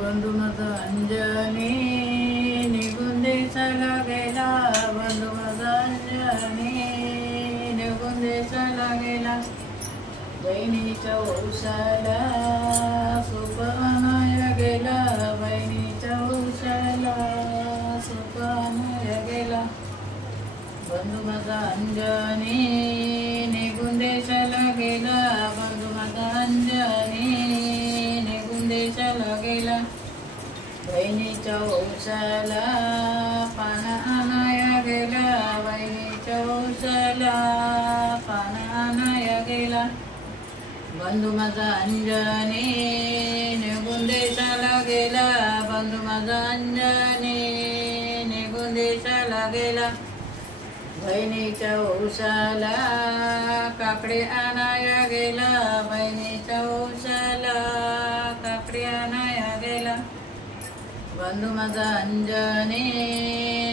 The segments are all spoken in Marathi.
बंधू माझा अंजनी निघून देशाला गेला, बंधू माझा अंजनी निघून देशाला गेला. बहिणीच्या औषाला सोपानाया गेला, बहिणीच्या औषाला सोपानाया गेला. बंधू माझा अंजनी निघून देशाला गेला, बंधू माझा अंजनी निघून देशाला गेला. बहिणीच्या औषाला पाना आणाया गेला, बहिणीच्या औषाला पाना आणाया गेला. बंधू माझा अंजनी निघून देशाला गेला, बंधू माझा अंजनी निघून देशाला गेला. बहिणीच्या औषाला काकडे आणाया गेला, बहिणीच्या औषाला काकडे आणाया गेला. बंधू माझा अंजनी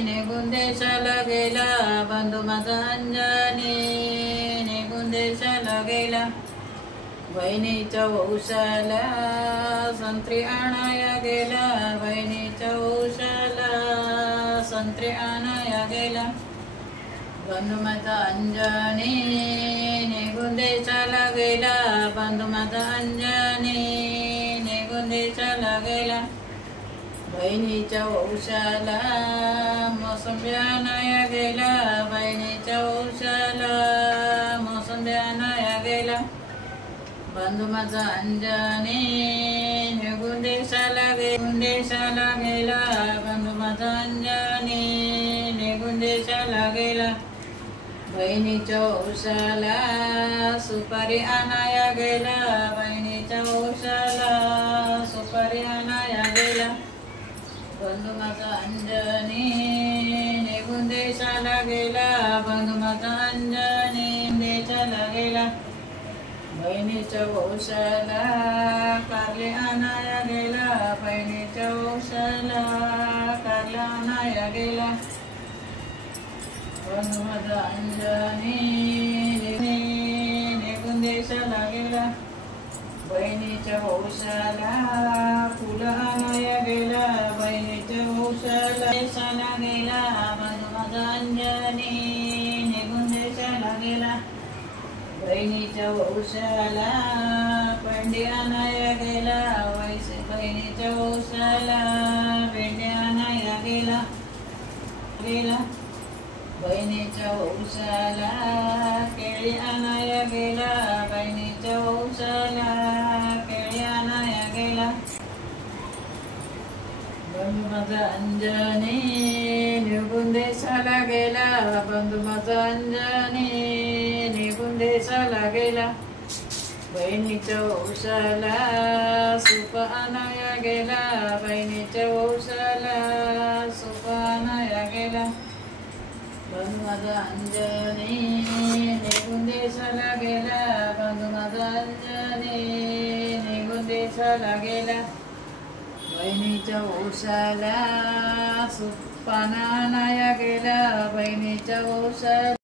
निघून देशाला गेला, बंधू माझा अंजनी निघून देशाला गेला. बहिणीच्या औषाला संत्री आणाया गेला, बहिणीच्या औषाला संत्री आणाया गेला. बंधू माझा अंजनी निघून देशाला गेला, बंधू माझा अंजनी निघून देशाला गेला. बहिणीच्या औषाला मोसंबी आणाया गेला, बहिणीच्या औषाला मोसंबी आणाया गेला. बंधू माझा अंजनी निघून देशाला गेला, बंधू माझा अंजनी निघून देशाला गेला. बहिणीच्या औषाला सुपारी आणाया गेला, बहिणीच्या औषाला सुपारी आणाया गेला. बंधू माझा अंजनी निघून देशाला गेला, बंधू माझा अंजनी देशाला गेला. बहिणीच्या औषाला कारले आणाया गेला, बहिणीच्या औषाला कारला आणाया गेला. बंधू माझा अंजनी निघून देशाला गेला. बहिणीच्या औषाला फुलं आणाया गेला, बहिणीच्या औषाला देशाला गेला. बंधू माझा अंजनी निघून देशाला गेला. बहिणीच्या औषाला पेंडी आणाया गेला, बहिणीच्या औषाला पेंडी आणाया गेला. बहिणीच्या औषाला केळी आणाया गेला, बहिणीच्या औषाला केळी आणाया गेला. बंधू माझा अंजनी निघून देशाला गेला, बंधू माझा अंजनी निघून देशाला गेला. बहिणीच्या औषाला सूप आणाया गेला, बहिणीच्या औषाला सूप आणाया गेला. बंधू माझा अंजनी निघून देशाला गेला, बंधू माझा अंजनी निघून देशाला गेला. बहिणीच्या औषाला सूप आणाया गेला, बहिणीच्या औषाला